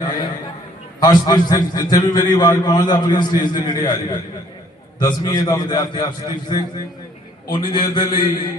ਹਰਸ਼ਦੀਪ ਸਿੰਘ ਜਿੱਥੇ ਵੀ ਮੇਰੀ ਆਵਾਜ਼ ਪਹੁੰਚਦਾ ਪਲੀਜ਼ ਸਟੇਜ ਦੇ ਨੇੜੇ ਆ ਜਾਓ ਦਸਵੀਂ ਏ ਦਾ ਵਿਦਿਆਰਥੀ ਹਰਸ਼ਦੀਪ ਸਿੰਘ ਉਨੀ ਦੇਰ ਦੇ ਲਈ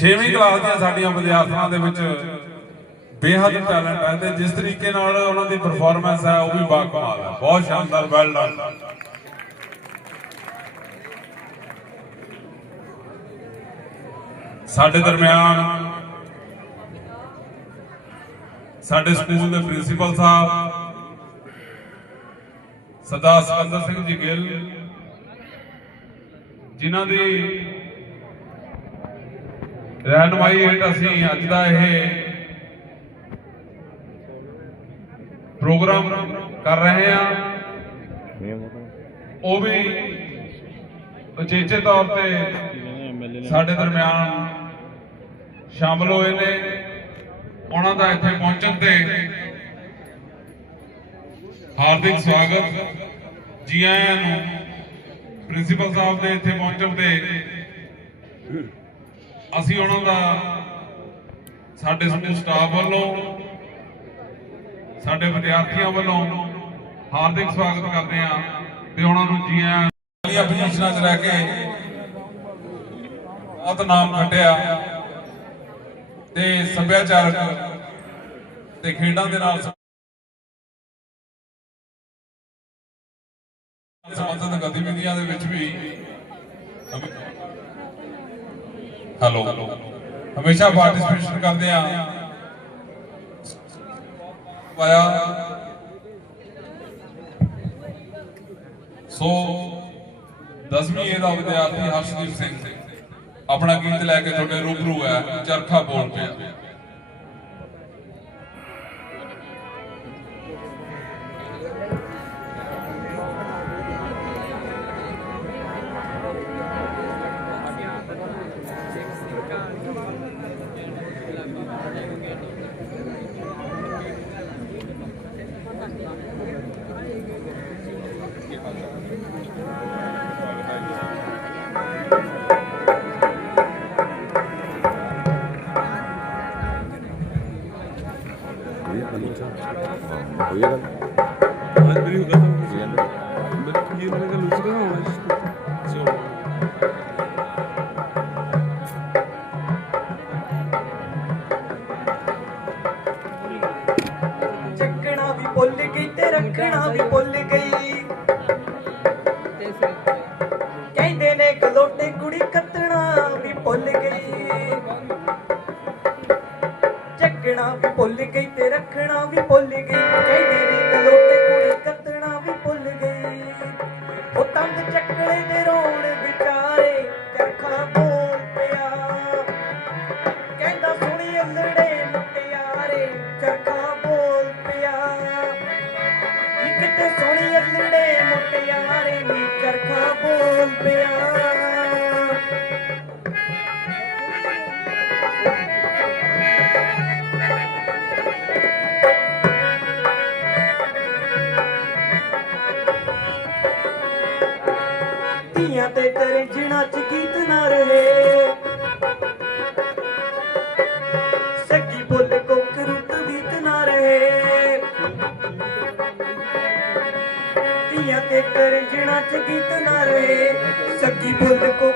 ਛੇਵੀਂ ਕਲਾਸ ਦੀਆਂ ਸਾਡੀਆਂ ਵਿਦਿਆਰਥਣਾਂ ਦੇ ਵਿੱਚ ਬੇਹੱਦ ਟੈਲੈਂਟ ਹੈ ਤੇ ਜਿਸ ਤਰੀਕੇ ਨਾਲ ਉਹਨਾਂ ਦੀ ਪਰਫਾਰਮੈਂਸ ਹੈ, ਉਹ ਵੀ ਬਾਕਮਾਲ ਹੈ। ਬਹੁਤ ਸ਼ਾਨਦਾਰ ਵੈਲ ਡਨ ਸਾਡੇ ਦਰਮਿਆਨ ਸਾਡੇ ਸਕੂਲ ਦੇ ਪ੍ਰਿੰਸੀਪਲ ਸਾਹਿਬ, ਸਰਦਾਰ ਸਿਕੰਦਰ ਸਿੰਘ ਜੀ ਗਿੱਲ, ਜਿਨ੍ਹਾਂ ਦੀ ਰਹਿਨਮਾਈ ਹੇਠ ਅਸੀਂ ਅੱਜ ਦਾ ਇਹ ਪ੍ਰੋਗਰਾਮ ਕਰ ਰਹੇ ਹਾਂ। ਉਹ ਵੀ ਉਚੇਚੇ ਤੌਰ ਤੇ ਸਾਡੇ ਦਰਮਿਆਨ ਸ਼ਾਮਲ ਹੋਏ ਨੇ। ਉਹਨਾਂ ਦਾ ਇੱਥੇ ਪਹੁੰਚਣ ਤੇ ਹਾਰਦਿਕ ਸਵਾਗਤ। ਜੀ ਆਇਆਂ ਨੂੰ, ਪ੍ਰਿੰਸੀਪਲ ਸਾਹਿਬ ਦੇ ਇੱਥੇ ਪਹੁੰਚਣ ਤੇ ਅਸੀਂ ਉਹਨਾਂ ਦਾ, ਸਾਡੇ ਸਕੂਲ ਸਟਾਫ ਵੱਲੋਂ, ਸਾਡੇ ਵਿਦਿਆਰਥੀਆਂ ਵੱਲੋਂ ਹਾਰਦਿਕ ਸਵਾਗਤ ਕਰਦੇ ਹਾਂ ਤੇ ਉਹਨਾਂ ਨੂੰ ਜੀ ਆਇਆਂ ਵਾਲੀਆਂ ਪੋਜੀਸ਼ਨਾਂ 'ਚ ਰਹਿ ਕੇ ਬਹੁਤ ਨਾਮ ਕੱਢਿਆ ਤੇ ਸੱਭਿਆਚਾਰਕ ਤੇ ਖੇਡਾਂ ਦੇ ਨਾਲ ਸੰਬੰਧਿਤ ਗਤੀਵਿਧੀਆਂ ਦੇ ਵਿੱਚ ਵੀ ਹੈਲੋ। ਹਮੇਸ਼ਾ ਪਾਰਟਿਸਿਪੇਸ਼ਨ ਕਰਦੇ ਆ ਪਾਇਆ। ਸੋ, ਦਸਵੀਂ ਏ ਦਾ ਵਿਦਿਆਰਥੀ ਹਰਸ਼ਦੀਪ ਸਿੰਘ। ਆਪਣਾ ਗੀਤ ਲੈ ਕੇ ਤੁਹਾਡੇ ਰੂਬਰੂ ਹੈ, ਚਰਖਾ ਬੋਲ ਪਿਆ। ਹੋਈ ਗੱਲ ਮੇਰੀ ਹੁੰਦਾ ਮੇਰੇ ਕੀ ਮੇਰੇ ਕੋਲ ਲੁੱਚ ਕਾ ਹੋਣਾ ਚਲੋ ਚੱਕਣਾ ਵੀ ਭੁੱਲ ਗਈ ਤੇ ਰੱਖਣਾ ਵੀ ਭੁੱਲ ਗਈ। ਕਹਿੰਦੇ ਨੇ ਗਲੋਟੇ ਕੁੜੀ ਕੱਤਣਾ ਵੀ ਭੁੱਲ ਗਈ। ਚੱਕਣਾ ਵੀ ਭੁੱਲ ਗਈ ਰੱਖਣਾ ਵੀ ਭੁੱਲ ਗਈ ਕਹਿੰਦੇ ਨੇ ਗਲੋਟੇ ਕੁੜੀ ਕੱਤਣਾ ਵੀ ਭੁੱਲ ਗਈ ਉਹ ਤੰਗ ਚੱਕਲੇ ਦੇ ਰੋਣ ਵਿਚਾਰੇ ਚਰਖਾ ਬੋਲ ਪਿਆ। ਕਹਿੰਦਾ ਸੁਣੀ ਅੰਦੜੇ ਮੁਟਿਆਰੇ ਚਰਖਾ ਬੋਲ ਪਿਆ। ਨੀ ਕਿਤੇ ਸੁਣੀ ਅੰਦੜੇ ਮੁਟਿਆਰੇ ਨੀ ਚਰਖਾ ਬੋਲ ਪਿਆ। ਧੀਆਂ ਤੇ ਤੇਰੇ ਜਿਣਾ ਚ ਗੀਤ ਨਾ ਰਹੇ। ਸੱਗੀ ਬੁੱਲ ਕੋ ਕਰੁੱਤ ਬੀਤ ਨਾ ਰਹੇ। ਧੀਆਂ ਤੇ ਤੇਰੇ ਜਿਣਾ ਚ ਗੀਤ ਨਾ ਰਹੇ। ਸੱਗੀ ਬੁੱਲ ਕੋ